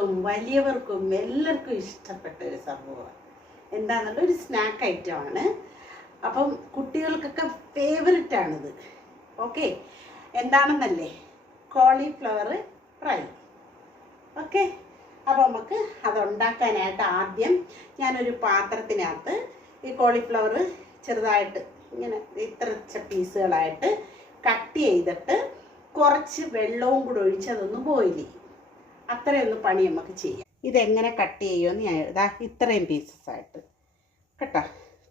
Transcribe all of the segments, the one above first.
കുട്ടികൾക്കും വലിയവർക്കും എല്ലാവർക്കും ഇഷ്ടപ്പെട്ട ഒരു സംഭവമാണ്. എന്താണെന്നുള്ള ഒരു സ്നാക്ക് ഐറ്റമാണ്. അപ്പം കുട്ടികൾക്കൊക്കെ ഫേവററ്റ് ആണിത്. ഓക്കെ, എന്താണെന്നല്ലേ? Cauliflower fry. ഓക്കെ, അപ്പോൾ നമുക്ക് അതുണ്ടാക്കാനായിട്ട് ആദ്യം ഞാനൊരു പാത്രത്തിനകത്ത് ഈ കോളിഫ്ലവർ ചെറുതായിട്ട് ഇങ്ങനെ ഇത്ര പീസുകളായിട്ട് കട്ട് ചെയ്തിട്ട് കുറച്ച് വെള്ളവും കൂടെ ഒഴിച്ച് അതൊന്ന് ബോയിൽ ചെയ്യും. അത്രയൊന്ന് പണി നമുക്ക് ചെയ്യാം. ഇതെങ്ങനെ കട്ട് ചെയ്യുമെന്ന് ഞാൻ ഇത്രയും പീസസ് ആയിട്ട് കേട്ടോ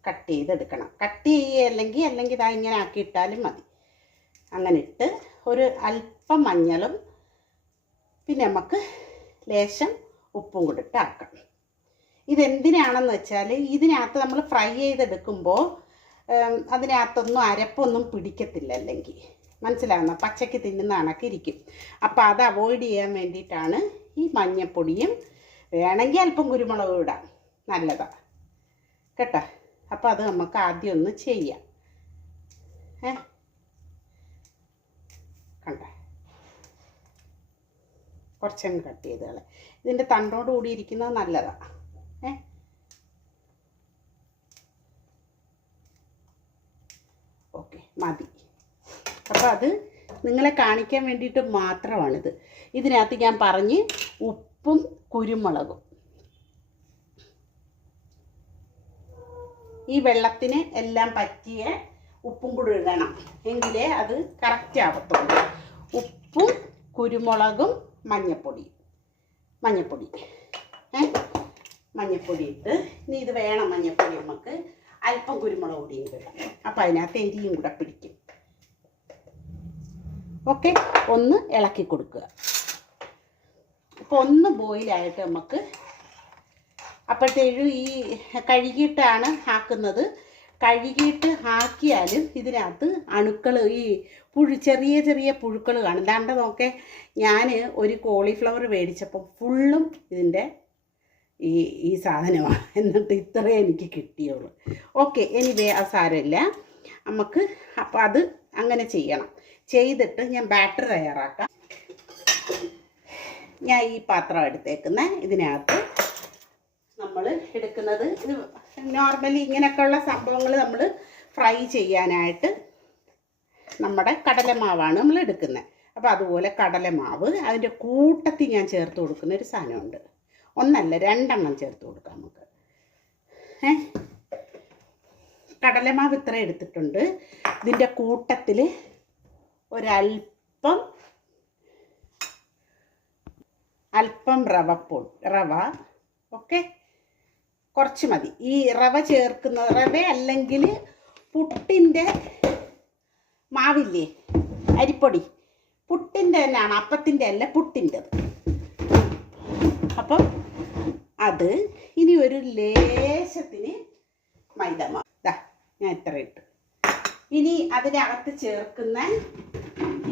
കട്ട് ചെയ്തെടുക്കണം. കട്ട് അല്ലെങ്കിൽ ഇതാ ഇങ്ങനെ ആക്കിയിട്ടാലും മതി. അങ്ങനെ ഇട്ട് ഒരു അല്പം മഞ്ഞളും പിന്നെ നമുക്ക് ലേശം ഉപ്പും കൂടി ഇട്ട് ആക്കാം. ഇതെന്തിനാണെന്ന് വെച്ചാൽ ഇതിനകത്ത് നമ്മൾ ഫ്രൈ ചെയ്തെടുക്കുമ്പോൾ അതിനകത്തൊന്നും അരപ്പൊന്നും പിടിക്കത്തില്ല. അല്ലെങ്കിൽ മനസ്സിലാകുന്ന പച്ചയ്ക്ക് തിന്നുന്ന കണക്ക് ഇരിക്കും. അപ്പോൾ അത് അവോയ്ഡ് ചെയ്യാൻ വേണ്ടിയിട്ടാണ് ഈ മഞ്ഞൾപ്പൊടിയും വേണമെങ്കിൽ അല്പം കുരുമുളക് ഇടാം, നല്ലതാണ് കേട്ടോ. അപ്പോൾ അത് നമുക്ക് ആദ്യം ഒന്ന് ചെയ്യാം. കണ്ട കുറച്ചങ്ങ് കട്ട് ചെയ്ത് കളയാം. ഇതിൻ്റെ തണ്ടോട് കൂടി ഇരിക്കുന്നത് നല്ലതാണ്. ഓക്കെ, മതി. അപ്പോൾ അത് നിങ്ങളെ കാണിക്കാൻ വേണ്ടിയിട്ട് മാത്രമാണിത്. ഇതിനകത്ത് ഞാൻ പറഞ്ഞ് ഉപ്പും കുരുമുളകും ഈ വെള്ളത്തിന് എല്ലാം പറ്റിയ ഉപ്പും കൂടി ഇടണം, എങ്കിലേ അത് കറക്റ്റ് ആവത്തുള്ളൂ. ഉപ്പും കുരുമുളകും മഞ്ഞൾപ്പൊടി ഇട്ട് ഇനി ഇത് വേണം. മഞ്ഞൾപ്പൊടി നമുക്ക് അല്പം കുരുമുളക് പൊടിയും ഇടാം. അപ്പോൾ അതിനകത്ത് എരിയും കൂടെ പിടിക്കും. ഓക്കെ, ഒന്ന് ഇളക്കി കൊടുക്കുക. അപ്പോൾ ഒന്ന് ബോയിലായിട്ട് നമുക്ക് അപ്പോഴത്തേക്കും ഈ കഴുകിയിട്ടാണ് ആക്കുന്നത്. കഴുകിയിട്ട് ആക്കിയാലും ഇതിനകത്ത് അണുക്കൾ ഈ ചെറിയ ചെറിയ പുഴുക്കൾ കാണും. ദാണ്ട നോക്കെ, ഞാൻ ഒരു കോളിഫ്ലവർ മേടിച്ചപ്പോൾ ഫുള്ളും ഇതിൻ്റെ ഈ സാധനമാണ്. എന്നിട്ട് ഇത്രയേ എനിക്ക് കിട്ടിയുള്ളൂ. ഓക്കെ, എനിവേ സാരമില്ല നമുക്ക്. അപ്പോൾ അത് അങ്ങനെ ചെയ്യണം. ചെയ്തിട്ട് ഞാൻ ബാറ്റർ തയ്യാറാക്കാം. ഞാൻ ഈ പാത്രം എടുത്തേക്കുന്നത് ഇതിനകത്ത് നമ്മൾ എടുക്കുന്നത് ഇത് നോർമലി ഇങ്ങനെയൊക്കെയുള്ള സംഭവങ്ങൾ നമ്മൾ ഫ്രൈ ചെയ്യാനായിട്ട് നമ്മുടെ കടലമാവാണ് നമ്മൾ എടുക്കുന്നത്. അപ്പോൾ അതുപോലെ കടലമാവ് അതിൻ്റെ കൂട്ടത്തിൽ ഞാൻ ചേർത്ത് കൊടുക്കുന്ന ഒരു സാധനമുണ്ട്. ഒന്നല്ല, 2 എണ്ണം ചേർത്ത് കൊടുക്കാം നമുക്ക്. കടലമാവ് ഇത്ര എടുത്തിട്ടുണ്ട്. ഇതിൻ്റെ കൂട്ടത്തിൽ ഒരല്പം റവ. ഓക്കെ, കുറച്ച് മതി. ഈ റവ ചേർക്കുന്നത് റവ അല്ലെങ്കിൽ പുട്ടിൻ്റെ മാവില്ലേ, അരിപ്പൊടി, പുട്ടിൻ്റെ തന്നെയാണ്, അപ്പത്തിൻ്റെ അല്ല, പുട്ടിൻ്റെത്. അപ്പം അത് ഇനി ഒരു ലേശത്തിന് മൈദമാവ് ഞാൻ ഇത്ര ഇട്ടു. ഇനി അതിനകത്ത് ചേർക്കുന്ന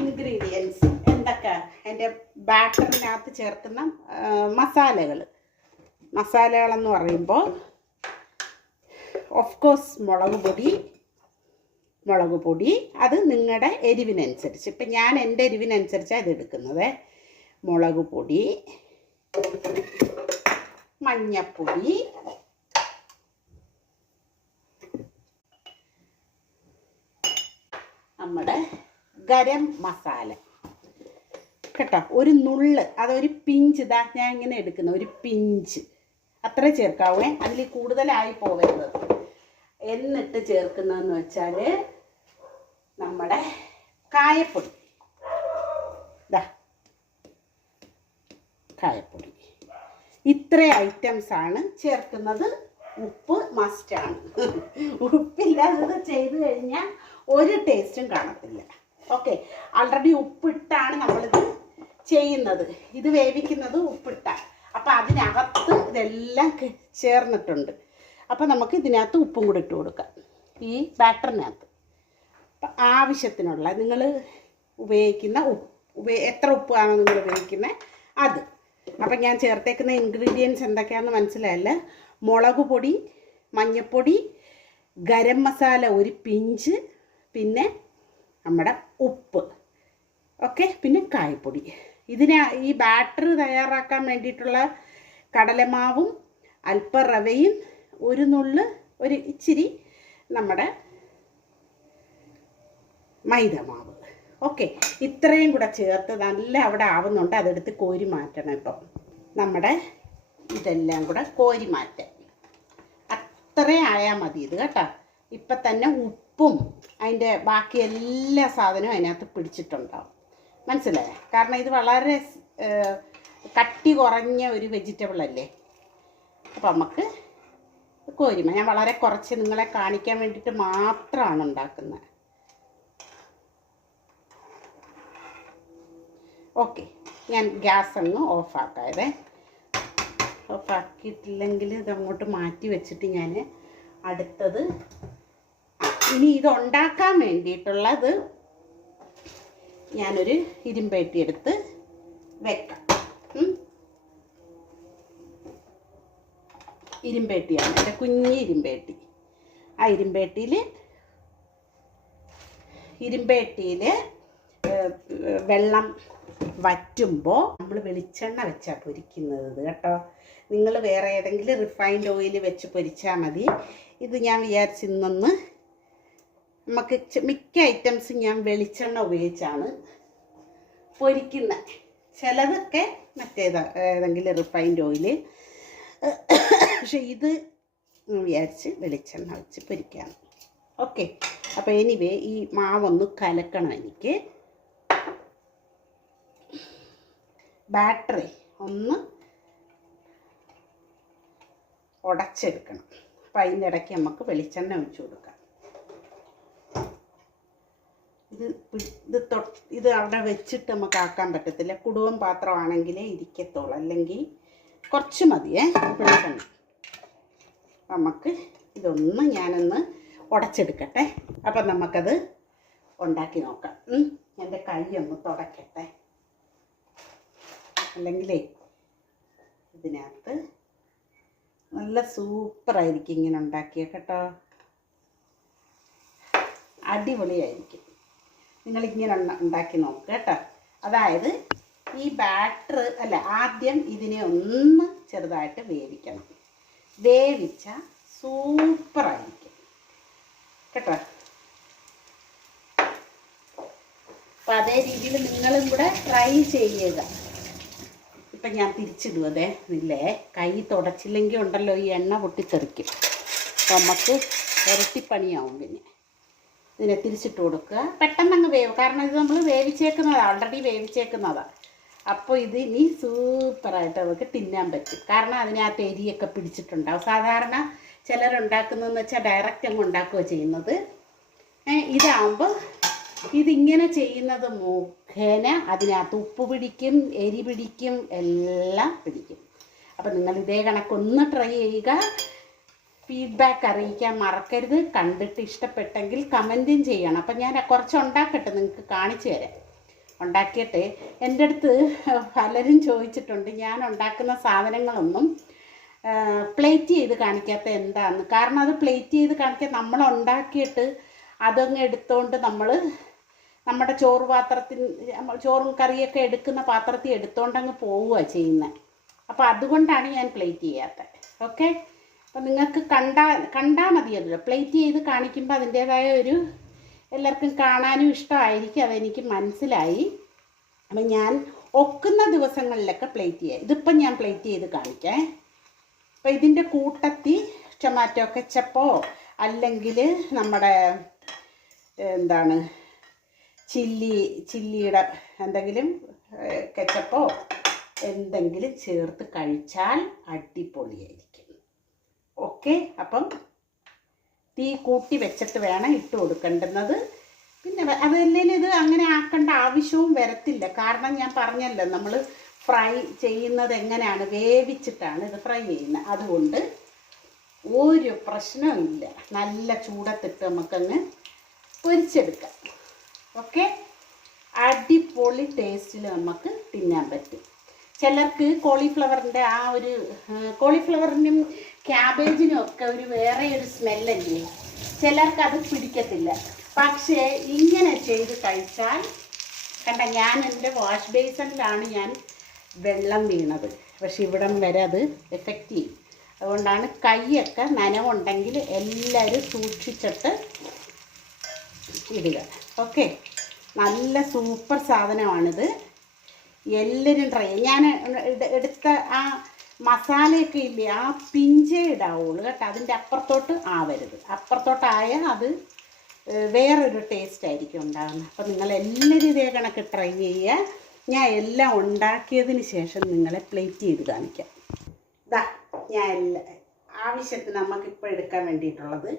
ഇൻഗ്രീഡിയൻസ് എന്തൊക്കെ, അതിൻ്റെ ബാറ്ററിനകത്ത് ചേർക്കുന്ന മസാലകളെന്ന് പറയുമ്പോൾ ഓഫ് കോഴ്സ് മുളക് പൊടി അത് നിങ്ങളുടെ എരിവിനനുസരിച്ച്. ഇപ്പം ഞാൻ എൻ്റെ എരിവിനനുസരിച്ചാണ് ഇത് എടുക്കുന്നത്. മുളക് പൊടി, മഞ്ഞൾപ്പൊടി, നമ്മുടെ ഗരം മസാല കേട്ടോ, ഒരു നുള്ള്, അതൊരു പിഞ്ച്. ഞാൻ ഇങ്ങനെ എടുക്കുന്ന ഒരു പിഞ്ച് അത്ര ചേർക്കാവേ, അതിൽ കൂടുതലായി പോകരുത്. എന്നിട്ട് ചേർക്കുന്നതെന്ന് വെച്ചാൽ നമ്മുടെ കായപ്പൊടി. കായപ്പൊടി ഇത്ര ഐറ്റംസാണ് ചേർക്കുന്നത്. ഉപ്പ് മസ്റ്റാണ്. ഉപ്പില്ലാതെ ചെയ്ത് കഴിഞ്ഞാൽ ഒരു ടേസ്റ്റും കാണത്തില്ല. ഓക്കെ, ആൾറെഡി ഉപ്പിട്ടാണ് നമ്മളിത് ചെയ്യുന്നത്. ഇത് വേവിക്കുന്നത് ഉപ്പിട്ടാണ്. അപ്പം അതിനകത്ത് ഇതെല്ലാം ചേർന്നിട്ടുണ്ട്. അപ്പം നമുക്ക് ഇതിനകത്ത് ഉപ്പും കൂടി ഇട്ട് കൊടുക്കാം. ഈ ബാറ്ററിനകത്ത് അപ്പം ആവശ്യത്തിനുള്ള നിങ്ങൾ ഉപയോഗിക്കുന്ന എത്ര ഉപ്പാണോ നിങ്ങൾ ഉപയോഗിക്കുന്നത് അത്. അപ്പം ഞാൻ ചേർത്തേക്കുന്ന ഇൻഗ്രീഡിയൻസ് എന്തൊക്കെയാണെന്ന് മനസ്സിലായല്ലേ? മുളക് പൊടി, മഞ്ഞൾപ്പൊടി, ഗരം മസാല ഒരു പിഞ്ച്, പിന്നെ നമ്മുടെ ഉപ്പ്, ഓക്കെ, പിന്നെ കായപ്പൊടി. ഈ ബാറ്റർ തയ്യാറാക്കാൻ വേണ്ടിയിട്ടുള്ള കടലമാവും അല്പ റവയും ഒരു ഇച്ചിരി നമ്മുടെ മൈദമാവ്. ഓക്കെ, ഇത്രയും കൂടെ ചേർത്ത് നല്ല അവിടെ ആവുന്നുണ്ട്. അതെടുത്ത് കോരി മാറ്റണം. ഇപ്പം നമ്മുടെ ഇതെല്ലാം കൂടെ കോരി മാറ്റാം. അത്രയും ആയാൽ മതി ഇത് കേട്ടോ. ഇപ്പം തന്നെ ഉപ്പും അതിൻ്റെ ബാക്കി എല്ലാ സാധനവും അതിനകത്ത് പിടിച്ചിട്ടുണ്ടാവും. മനസ്സിലായോ? കാരണം ഇത് വളരെ കട്ടി കുറഞ്ഞ ഒരു വെജിറ്റബിൾ അല്ലേ. അപ്പം നമുക്ക് കോരിമ ഞാൻ വളരെ കുറച്ച് നിങ്ങളെ കാണിക്കാൻ വേണ്ടിയിട്ട് മാത്രമാണ് ഉണ്ടാക്കുന്നത്. ഓക്കെ, ഞാൻ ഗ്യാസ് അങ്ങ് ഓഫാക്കാതെ. ഓഫാക്കിയിട്ടില്ലെങ്കിൽ ഇതങ്ങോട്ട് മാറ്റി വെച്ചിട്ട് ഞാൻ അടുത്തത് ഇനി ഇതുണ്ടാക്കാൻ വേണ്ടിയിട്ടുള്ളത് ഞാനൊരു ഇരുമ്പേട്ടി എടുത്ത് വെക്കാം. ഇരുമ്പേട്ടിയാണ് എൻ്റെ കുഞ്ഞി ഇരുമ്പേട്ടി. ആ ഇരുമ്പേട്ടിയിൽ വെള്ളം വറ്റുമ്പോൾ നമ്മൾ വെളിച്ചെണ്ണ വെച്ചാൽ പൊരിക്കുന്നത് കേട്ടോ. നിങ്ങൾ വേറെ ഏതെങ്കിലും റിഫൈൻഡ് ഓയിൽ വെച്ച് പൊരിച്ചാൽ മതി. ഇത് ഞാൻ വിചാരിച്ചിന്നൊന്ന് നമുക്ക് മിക്ക ഐറ്റംസും ഞാൻ വെളിച്ചെണ്ണ ഉപയോഗിച്ചാണ് പൊരിക്കുന്നത്. ചിലതൊക്കെ ഏതെങ്കിലും റിഫൈൻഡ് ഓയിൽ, പക്ഷെ ഇത് വിചാരിച്ച് വെളിച്ചെണ്ണ വെച്ച് പൊരിക്കാം. ഓക്കെ, അപ്പോൾ എനിവേ ഈ മാവൊന്ന് കലക്കണം. എനിക്ക് ബാറ്ററി ഒന്ന് ഉടച്ചെടുക്കണം. അപ്പം അതിൻ്റെ ഇടയ്ക്ക് നമുക്ക് വെളിച്ചെണ്ണ ഒഴിച്ചു കൊടുക്കാം. ഇത് അവിടെ വെച്ചിട്ട് നമുക്ക് ആക്കാൻ പറ്റത്തില്ല. കുടുവം പാത്രമാണെങ്കിലേ ഇരിക്കത്തുള്ളൂ, അല്ലെങ്കിൽ കുറച്ച് മതിയേ വെളിച്ചെണ്ണ. നമുക്ക് ഇതൊന്ന് ഞാനൊന്ന് ഉടച്ചെടുക്കട്ടെ. അപ്പം നമുക്കത് ഉണ്ടാക്കി നോക്കാം. എൻ്റെ കൈ ഒന്ന് തുടക്കട്ടെ, അല്ലെങ്കിലേ ഇതിനകത്ത് നല്ല സൂപ്പറായിരിക്കും ഇങ്ങനെ ഉണ്ടാക്കിയ കേട്ടോ. അടിപൊളിയായിരിക്കും. നിങ്ങളിങ്ങനെ ഉണ്ടാക്കി നോക്കുക കേട്ടോ. അതായത് ഈ ബാറ്റർ ആദ്യം ഇതിനെ ഒന്ന് ചെറുതായിട്ട് വേവിക്കണം. വേവിച്ചാൽ സൂപ്പറായിരിക്കും കേട്ടോ. അപ്പം അതേ രീതിയിൽ നിങ്ങളും കൂടെ ട്രൈ ചെയ്യുക. ഇപ്പം ഞാൻ തിരിച്ചിടുവതേ ഇല്ലേ, കൈ തുടച്ചില്ലെങ്കിൽ ഉണ്ടല്ലോ ഈ എണ്ണ പൊട്ടിത്തെറിക്കും. അപ്പം നമുക്ക് ഇരട്ടിപ്പണിയാവും. പിന്നെ ഇതിനെ തിരിച്ചിട്ട് കൊടുക്കുക. പെട്ടെന്നങ്ങ് വേവ്, കാരണം ഇത് നമ്മൾ വേവിച്ചേക്കുന്നതാണ്, ഓൾറെഡി വേവിച്ചേക്കുന്നതാണ്. അപ്പോൾ ഇത് ഇനി സൂപ്പറായിട്ട് നമുക്ക് തിന്നാൻ പറ്റും. കാരണം അതിനകത്ത് എരിയൊക്കെ പിടിച്ചിട്ടുണ്ടാവും. സാധാരണ ചിലരുണ്ടാക്കുന്നതെന്ന് വെച്ചാൽ ഡയറക്റ്റ് അങ്ങ് ഉണ്ടാക്കുകയോ ചെയ്യുന്നത്. ഇതാകുമ്പോൾ ഇതിങ്ങനെ ചെയ്യുന്നത് മുഖേന അതിനകത്ത് ഉപ്പ് പിടിക്കും, എരി പിടിക്കും, എല്ലാം പിടിക്കും. അപ്പം നിങ്ങൾ ഇതേ കണക്കൊന്ന് ട്രൈ ചെയ്യുക. ഫീഡ്ബാക്ക് അറിയിക്കാൻ മറക്കരുത്. കണ്ടിട്ട് ഇഷ്ടപ്പെട്ടെങ്കിൽ കമൻറ്റും ചെയ്യണം. അപ്പം ഞാൻ കുറച്ച് ഉണ്ടാക്കട്ടെ, നിങ്ങൾക്ക് കാണിച്ചു തരാം. ഉണ്ടാക്കിയിട്ട് എൻ്റെ അടുത്ത് പലരും ചോദിച്ചിട്ടുണ്ട് ഞാൻ ഉണ്ടാക്കുന്ന സാധനങ്ങളൊന്നും പ്ലേറ്റ് ചെയ്ത് കാണിക്കാത്ത എന്താണെന്ന്. കാരണം അത് പ്ലേറ്റ് ചെയ്ത് കാണിക്കാൻ നമ്മൾ ഉണ്ടാക്കിയിട്ട് അതങ്ങ് എടുത്തുകൊണ്ട് നമ്മുടെ ചോറ് പാത്രത്തിൽ ചോറും കറിയൊക്കെ എടുക്കുന്ന പാത്രത്തിൽ എടുത്തുകൊണ്ടങ്ങ് പോവുക ചെയ്യുന്നത്. അപ്പോൾ അതുകൊണ്ടാണ് ഞാൻ പ്ലേറ്റ് ചെയ്യാത്തത്. ഓക്കെ, അപ്പം നിങ്ങൾക്ക് കണ്ടാൽ മതിയല്ലോ. പ്ലേറ്റ് ചെയ്ത് കാണിക്കുമ്പോൾ അതിൻ്റേതായ എല്ലാവർക്കും കാണാനും ഇഷ്ടമായിരിക്കും. അതെനിക്ക് മനസ്സിലായി. അപ്പം ഞാൻ ഒക്കുന്ന ദിവസങ്ങളിലൊക്കെ പ്ലേറ്റ് ചെയ്യാം. ഇതിപ്പം ഞാൻ പ്ലേറ്റ് ചെയ്ത് കാണിക്കാം. അപ്പം ഇതിൻ്റെ കൂട്ടത്തിൽ ടൊമാറ്റോ കെച്ചപ്പോ അല്ലെങ്കിൽ നമ്മുടെ ചില്ലിയുടെ എന്തെങ്കിലും കെച്ചപ്പോ എന്തെങ്കിലും ചേർത്ത് കഴിച്ചാൽ അടിപൊളിയായിരിക്കും. ഓക്കെ, അപ്പം തീ കൂട്ടി വെച്ചിട്ട് വേണം ഇട്ട് കൊടുക്കേണ്ടുന്നത്. പിന്നെ അതല്ലെങ്കിൽ ഇത് അങ്ങനെ ആക്കേണ്ട ആവശ്യവും വരത്തില്ല. കാരണം ഞാൻ പറഞ്ഞല്ലോ നമ്മൾ ഫ്രൈ ചെയ്യുന്നത് എങ്ങനെയാണ്, വേവിച്ചിട്ടാണ് ഇത് ഫ്രൈ ചെയ്യുന്നത്. അതുകൊണ്ട് ഒരു പ്രശ്നവും ഇല്ല. നല്ല ചൂടത്തിട്ട് നമുക്കങ്ങ് പൊരിച്ചെടുക്കാം. ഓക്കെ, അടിപൊളി ടേസ്റ്റിൽ നമുക്ക് തിന്നാൻ പറ്റും. ചിലർക്ക് കോളിഫ്ലവറിൻ്റെ കോളിഫ്ലവറിനും ക്യാബേജിനും ഒക്കെ വേറെ ഒരു കണ്ട, ഞാൻ എൻ്റെ വാഷ് ബേസിനിലാണ് ഞാൻ വെള്ളം വീണത്. പക്ഷെ ഇവിടം വരെ അത് എഫക്റ്റ് ചെയ്യും. അതുകൊണ്ടാണ് കൈയൊക്കെ നനവുണ്ടെങ്കിൽ എല്ലാവരും സൂക്ഷിച്ചിട്ട് ഇടുക. ഓക്കെ, നല്ല സൂപ്പർ സാധനമാണിത്. എല്ലാവരും ട്രൈ ചെയ്യും. ഞാൻ എടുത്ത ആ മസാലയൊക്കെ ഇല്ലേ, ആ പിഞ്ചേ ഇടാവുള്ളൂ കേട്ടോ. അതിൻ്റെ അപ്പുറത്തോട്ട് ആവരുത്. അപ്പുറത്തോട്ടായാൽ അത് വേറൊരു ടേസ്റ്റ് ആയിരിക്കും ഉണ്ടാകുന്നത്. അപ്പോൾ നിങ്ങളെല്ലാവരും ഇതേ കണക്ക് ട്രൈ ചെയ്യുക. ഞാൻ എല്ലാം ഉണ്ടാക്കിയതിന് ശേഷം നിങ്ങളെ പ്ലേറ്റ് ചെയ്ത് കാണിക്കാം. ഇതാ ഞാൻ ആവശ്യത്തിന് നമുക്കിപ്പോൾ എടുക്കാൻ വേണ്ടിയിട്ടുള്ളത്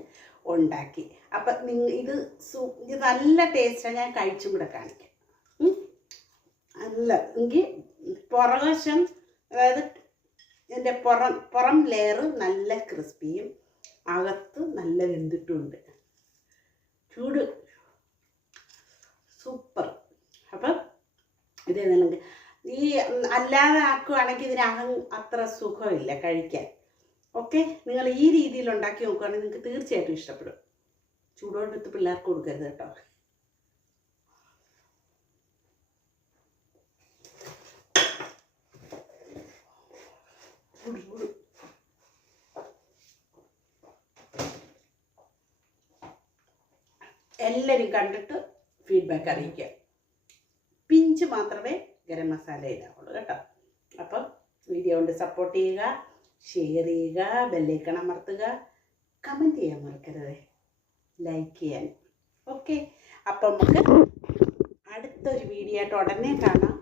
ഉണ്ടാക്കി. അപ്പം ഇത് നല്ല ടേസ്റ്റാണ്. ഞാൻ കഴിച്ചും കൂടെ കാണിക്കാം. നല്ല എങ്കിൽ പുറവശം, അതായത് ഇതിൻ്റെ പുറം ലെയർ നല്ല ക്രിസ്പിയും അകത്ത് നല്ല വെന്തിട്ടുമുണ്ട്. ചൂട് സൂപ്പർ. അപ്പം ഇത് നിങ്ങൾക്ക് ഈ അല്ലാതെ ആക്കുകയാണെങ്കിൽ ഇതിനകം അത്ര സുഖമില്ല കഴിക്കാൻ. ഓക്കെ, നിങ്ങൾ ഈ രീതിയിൽ ഉണ്ടാക്കി നോക്കുകയാണെങ്കിൽ നിങ്ങൾക്ക് തീർച്ചയായിട്ടും ഇഷ്ടപ്പെടും. ചൂടോടെടുത്ത് പിള്ളേർക്ക് കൊടുക്കരുത് കേട്ടോ. എല്ലാവരും കണ്ടിട്ട് ഫീഡ്ബാക്ക് അറിയിക്കുക. പിഞ്ച് മാത്രമേ ഗരം മസാല ഇടാവുള്ളൂ കേട്ടോ. അപ്പം വീഡിയോ കൊണ്ട് സപ്പോർട്ട് ചെയ്യുക, ഷെയർ ചെയ്യുക, ബെല്ലൈക്കൺ അമർത്തുക, കമൻറ്റ് ചെയ്യാൻ മറക്കരുത്, ലൈക്ക് ചെയ്യാൻ. ഓക്കെ, അപ്പം നമുക്ക് അടുത്തൊരു വീഡിയോ ആയിട്ട് ഉടനെ കാണാം.